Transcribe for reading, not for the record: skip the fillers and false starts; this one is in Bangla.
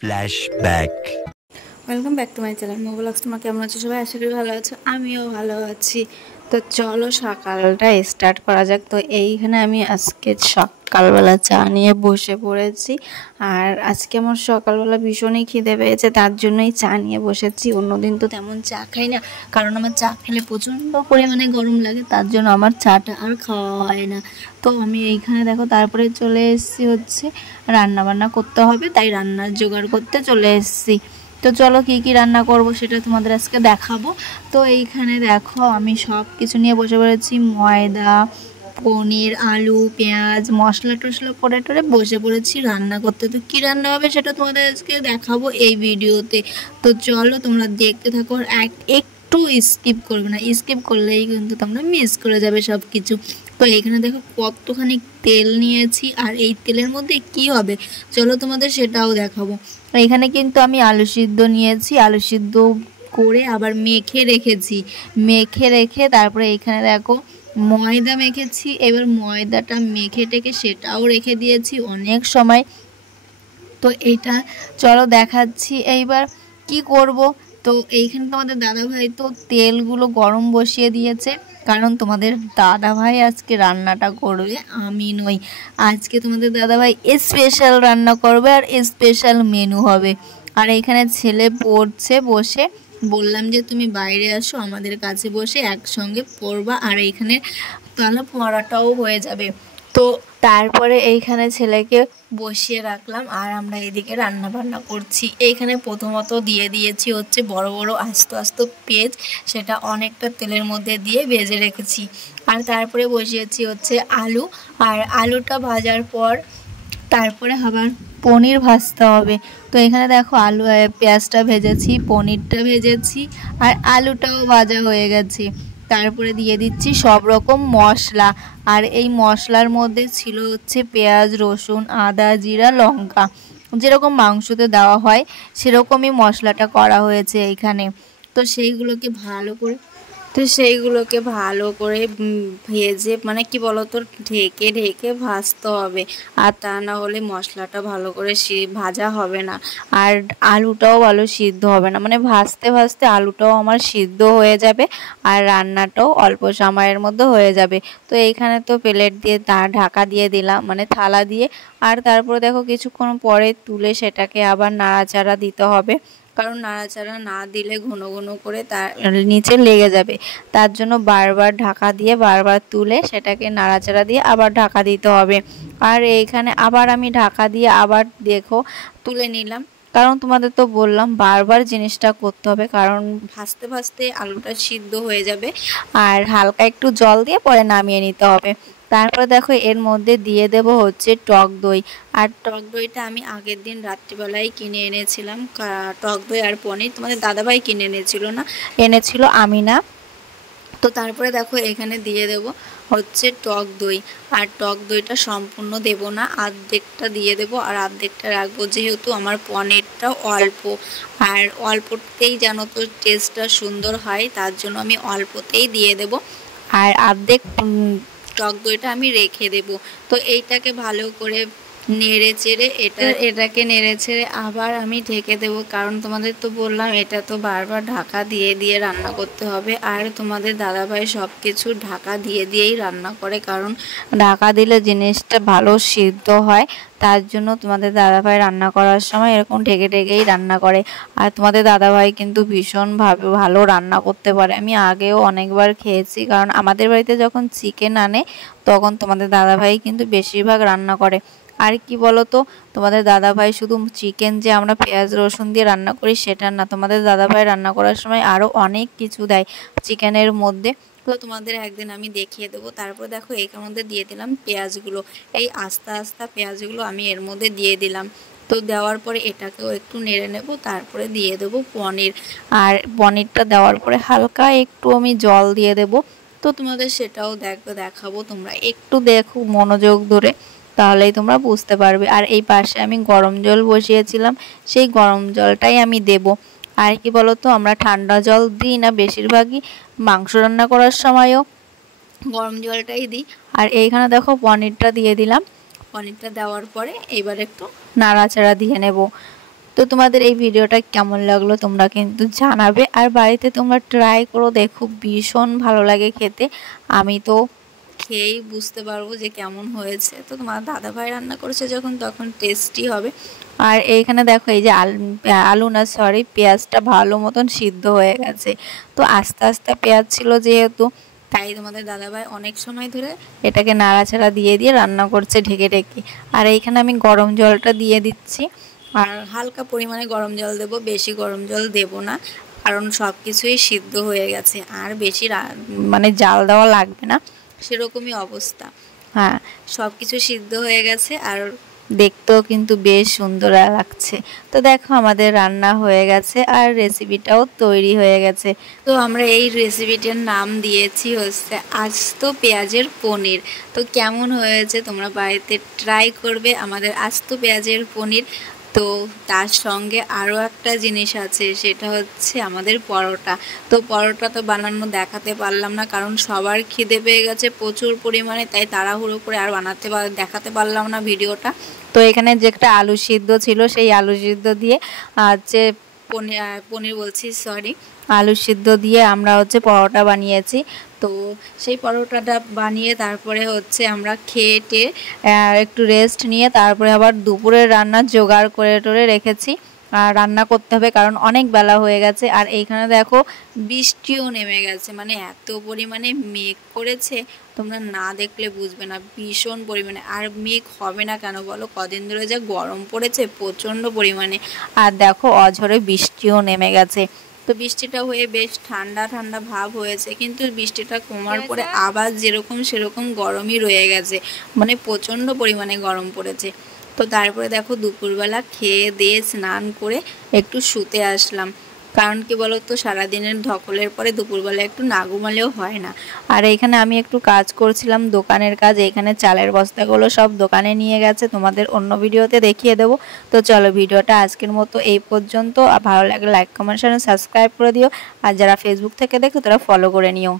Flashback. Welcome back to my channel Mobilex. তোমার কেমন আছো সবাই? আশা করি ভালো আছো, আমিও ভালো আছি। তো চলো সকালটা স্টার্ট করা যাক। তো এইখানে আমি আজকে সকালবেলা চা নিয়ে বসে পড়েছি। আর আজকে আমার সকালবেলা ভীষণই খিদে পেয়েছে, তার জন্যই চা নিয়ে বসেছি। অন্যদিন তো তেমন চা খাই না, কারণ আমার চা খেলে প্রচণ্ড পরিমাণে গরম লাগে, তার জন্য আমার চাটা আর খাওয়া হয় না। তো আমি এইখানে দেখো তারপরে চলে এসেছি হচ্ছে রান্না বান্না করতে হবে, তাই রান্নার জোগাড় করতে চলে এসেছি। তো চলো কি কি রান্না করব সেটা তোমাদের আজকে দেখাবো। তো এইখানে দেখো আমি সব কিছু নিয়ে বসে পড়েছি, ময়দা, পনির, আলু, পেঁয়াজ, মশলা টশলা করে টরে বসে পড়েছি রান্না করতে। তো কী রান্না হবে সেটা তোমাদের আজকে দেখাবো এই ভিডিওতে। তো চলো তোমরা দেখতে থাকো, আর একটু স্কিপ করবে না, স্কিপ করলেই কিন্তু তোমরা মিস করে যাবে সব কিছু। তো এখানে দেখো কতখানি তেল নিয়েছি, আর এই তেলের মধ্যে কি হবে চলো তোমাদের সেটাও দেখাবো। এখানে কিন্তু আমি আলু সিদ্ধ নিয়েছি, আলু সিদ্ধ করে আবার মেখে রেখেছি, মেখে রেখে তারপরে এখানে দেখো ময়দা মেখেছি। এবার ময়দাটা মেখে টেকে সেটাও রেখে দিয়েছি অনেক সময়। তো এইটা চলো দেখাচ্ছি এইবার কি করব। তো এইখানে তোমাদের দাদাভাই তো তেলগুলো গরম বসিয়ে দিয়েছে, কারণ তোমাদের দাদাভাই আজকে রান্নাটা করবে, আমি নই। আজকে তোমাদের দাদাভাই স্পেশাল রান্না করবে, আর স্পেশাল মেনু হবে। আর এইখানে ছেলে পড়ছে বসে, বললাম যে তুমি বাইরে আসো, আমাদের কাছে বসে একসঙ্গে পড়বা, আর এইখানে তাহলে পড়াটাও হয়ে যাবে। তো তারপরে এইখানে ছেলেকে বসিয়ে রাখলাম, আর আমরা এদিকে রান্না বান্না করছি। এইখানে প্রথমত দিয়ে দিয়েছি হচ্ছে বড় বড় আস্ত আস্ত পেঁয়াজ, সেটা অনেকটা তেলের মধ্যে দিয়ে ভেজে রেখেছি। আর তারপরে বসিয়েছি হচ্ছে আলু, আর আলুটা ভাজার পর তারপরে আবার পনির ভাজতে হবে। তো এখানে দেখো আলু পেঁয়াজটা ভেজেছি, পনিরটা ভেজেছি, আর আলুটাও ভাজা হয়ে গেছে। তারপরে দিয়ে দিচ্ছি সব রকম মশলা, আর এই মশলার মধ্যে ছিল হচ্ছে পেঁয়াজ, রসুন, আদা, জিরা, লঙ্কা, যেরকম মাংসতে দেওয়া হয় সেরকমই মশলাটা করা হয়েছে এইখানে। তো সেইগুলোকে ভালো করে ভেজে, মানে কি বলতো, ঢেকে ঢেকে ভাজতে হবে, আর তা না হলে মশলাটা ভালো করে ভাজা হবে না, আর আলুটাও ভালো সিদ্ধ হবে না। মানে ভাজতে ভাজতে আলুটাও আমার সিদ্ধ হয়ে যাবে, আর রান্নাটাও অল্প সময়ের মধ্যে হয়ে যাবে। তো এইখানে তো প্লেট দিয়ে ঢাকা দিয়ে দিলাম, মানে থালা দিয়ে। আর তারপরে দেখো কিছুক্ষণ পরে তুলে সেটাকে আবার নাড়াচাড়া দিতে হবে, কারণ নাড়াচাড়া না দিলে ঘন ঘন করে তার নিচে লেগে যাবে। তার জন্য বারবার ঢাকা দিয়ে বারবার তুলে সেটাকে নাড়াচাড়া দিয়ে আবার ঢাকা দিতে হবে। আর এইখানে আবার আমি ঢাকা দিয়ে আবার দেখো তুলে নিলাম, কারণ তোমাদের তো বললাম বারবার জিনিসটা করতে হবে, কারণ ভাজতে ভাজতে আলুটা সিদ্ধ হয়ে যাবে। আর হালকা একটু জল দিয়ে পরে নামিয়ে নিতে হবে। তারপরে দেখো এর মধ্যে দিয়ে দেব হচ্ছে টক দই। আর টক দইটা আমি আগের দিন রাত্রিবেলায় কিনে এনেছিলাম, টক দই আর পনির তোমাদের দাদাভাই কিনে এনেছিল, আমি না। তো তারপরে দেখো এখানে দিয়ে দেব হচ্ছে টক দই, আর টক দইটা সম্পূর্ণ দেব না, অর্ধেকটা দিয়ে দেব আর অর্ধেকটা রাখবো, যেহেতু আমার পনিরটা অল্প, আর অল্পতেই যেন তো টেস্টটা সুন্দর হয়, তার জন্য আমি অল্পতেই দিয়ে দেব, আর অর্ধেক টক দইটা আমি রেখে দেব। তো এইটাকে ভালো করে নেড়ে চেড়ে এটাকে নেড়ে চেড়ে আবার আমি ঢেকে দেব, কারণ তোমাদের তো বললাম এটা তো বারবার ঢাকা দিয়ে দিয়ে রান্না করতে হবে। আর তোমাদের দাদাভাই সব কিছু ঢাকা দিয়ে দিয়েই রান্না করে, কারণ ঢাকা দিলে জিনিসটা ভালো সিদ্ধ হয়, তার জন্য তোমাদের দাদাভাই রান্না করার সময় এরকম ঢেকে ঢেকেই রান্না করে। আর তোমাদের দাদাভাই কিন্তু ভীষণভাবে ভালো রান্না করতে পারে, আমি আগেও অনেকবার খেয়েছি, কারণ আমাদের বাড়িতে যখন চিকেন আনে তখন তোমাদের দাদাভাই কিন্তু বেশিরভাগ রান্না করে। আর কি বলতো, তোমাদের দাদাভাই শুধু চিকেন যে আমরা পেঁয়াজ রসুন দিয়ে রান্না করি সেটা না, তোমাদের দাদাভাই রান্না করার সময় আরও অনেক কিছু দেয় চিকেনের মধ্যে। তো তোমাদের একদিন আমি দেখিয়ে দেবো। তারপর দেখো এর মধ্যে দিয়ে দিলাম পেঁয়াজগুলো, এই আস্তা আস্তা পেঁয়াজগুলো আমি এর মধ্যে দিয়ে দিলাম। তো দেওয়ার পরে এটাকেও একটু নেড়ে নেব, তারপরে দিয়ে দেবো পনির, আর পনিরটা দেওয়ার পরে হালকা একটু আমি জল দিয়ে দেব। তো তোমাদের সেটাও দেখাবো, তোমরা একটু দেখো মনোযোগ ধরে, তাহলেই তোমরা বুঝতে পারবে। আর এই পাশে আমি গরম জল বসিয়েছিলাম, সেই গরম জলটাই আমি দেব। আর কি বলতো, আমরা ঠান্ডা জল দিই না, বেশিরভাগই মাংস রান্না করার সময়ও গরম জলটাই দিই। আর এইখানে দেখো পনিরটা দিয়ে দিলাম, পনিরটা দেওয়ার পরে এবার একটু নাড়াচাড়া দিয়ে নেব। তো তোমাদের এই ভিডিওটা কেমন লাগলো তোমরা কিন্তু জানাবে, আর বাড়িতে তোমরা ট্রাই করো, দেখো ভীষণ ভালো লাগে খেতে। আমি তো খেয়েই বুঝতে পারবো যে কেমন হয়েছে। তো তোমার দাদাভাই রান্না করেছে যখন, তখন টেস্টি হবে। আর এইখানে দেখো এই যে আলু না সরি পেঁয়াজটা ভালো মতন সিদ্ধ হয়ে গেছে। তো আস্তে আস্তে পেঁয়াজ ছিল যেহেতু, তাই তোমাদের দাদাভাই অনেক সময় ধরে এটাকে নাড়াচাড়া দিয়ে দিয়ে রান্না করছে ঢেকে ঢেকে। আর এইখানে আমি গরম জলটা দিয়ে দিচ্ছি, আর হালকা পরিমাণে গরম জল দেব, বেশি গরম জল দেব না, কারণ সব কিছুই সিদ্ধ হয়ে গেছে আর বেশি মানে জাল দেওয়া লাগবে না, সেরকমই অবস্থা। হ্যাঁ, সব কিছু সিদ্ধ হয়ে গেছে আর দেখতেও কিন্তু বেশ সুন্দর লাগছে। তো দেখো আমাদের রান্না হয়ে গেছে আর রেসিপিটাও তৈরি হয়ে গেছে। তো আমরা এই রেসিপিটার নাম দিয়েছি হচ্ছে আস্ত পেঁয়াজের পনির। তো কেমন হয়েছে তোমরা বাড়িতে ট্রাই করবে আমাদের আস্ত পেঁয়াজের পনির। তো তার সঙ্গে আরও একটা জিনিস আছে, সেটা হচ্ছে আমাদের পরোটা। তো পরোটা তো বানানো দেখাতে পারলাম না, কারণ সবার খিদে পেয়ে গেছে প্রচুর পরিমাণে, তাই তাড়াহুড়ো করে আর দেখাতে পারলাম না ভিডিওটা। তো এখানে যে একটা আলু সিদ্ধ ছিল, সেই আলু সিদ্ধ দিয়ে হচ্ছে পনির বলছি সরি আলু সিদ্ধ দিয়ে আমরা হচ্ছে পরোটা বানিয়েছি। তো সেই পরোটাটা বানিয়ে তারপরে হচ্ছে আমরা খেয়ে একটু রেস্ট নিয়ে তারপরে আবার দুপুরের রান্নার জোগাড় করে টোরে রেখেছি। আর রান্না করতে হবে কারণ অনেক বেলা হয়ে গেছে। আর এইখানে দেখো বৃষ্টিও নেমে গেছে, মানে এত পরিমাণে মেঘ করেছে তোমরা না দেখলে বুঝবে না, ভীষণ পরিমাণে। আর মেঘ হবে না কেন বলো, কদিন ধরে যা গরম পড়েছে প্রচণ্ড পরিমাণে। আর দেখো অঝরে বৃষ্টিও নেমে গেছে। তো বৃষ্টিটা হয়ে বেশ ঠান্ডা ঠান্ডা ভাব হয়েছে, কিন্তু বৃষ্টিটা কমার পরে আবার যেরকম সেরকম গরমই রয়ে গেছে, মানে প্রচণ্ড পরিমাণে গরম পড়েছে। তো তারপরে দেখো দুপুরবেলা খেয়ে দিয়ে স্নান করে একটু শুতে আসলাম, কারণ কি বলতো সারাদিনের ধকলের পরে দুপুরবেলা একটু না ঘুমালেও হয় না। আর এখানে আমি একটু কাজ করছিলাম, দোকানের কাজ। এখানে চালের বস্তাগুলো সব দোকানে নিয়ে গেছে, তোমাদের অন্য ভিডিওতে দেখিয়ে দেবো। তো চলো ভিডিওটা আজকের মতো এই পর্যন্ত। আর ভালো লাগলে লাইক কমেন্ট সাবস্ক্রাইব করে দিও, আর যারা ফেসবুক থেকে দেখো তারা ফলো করে নিও।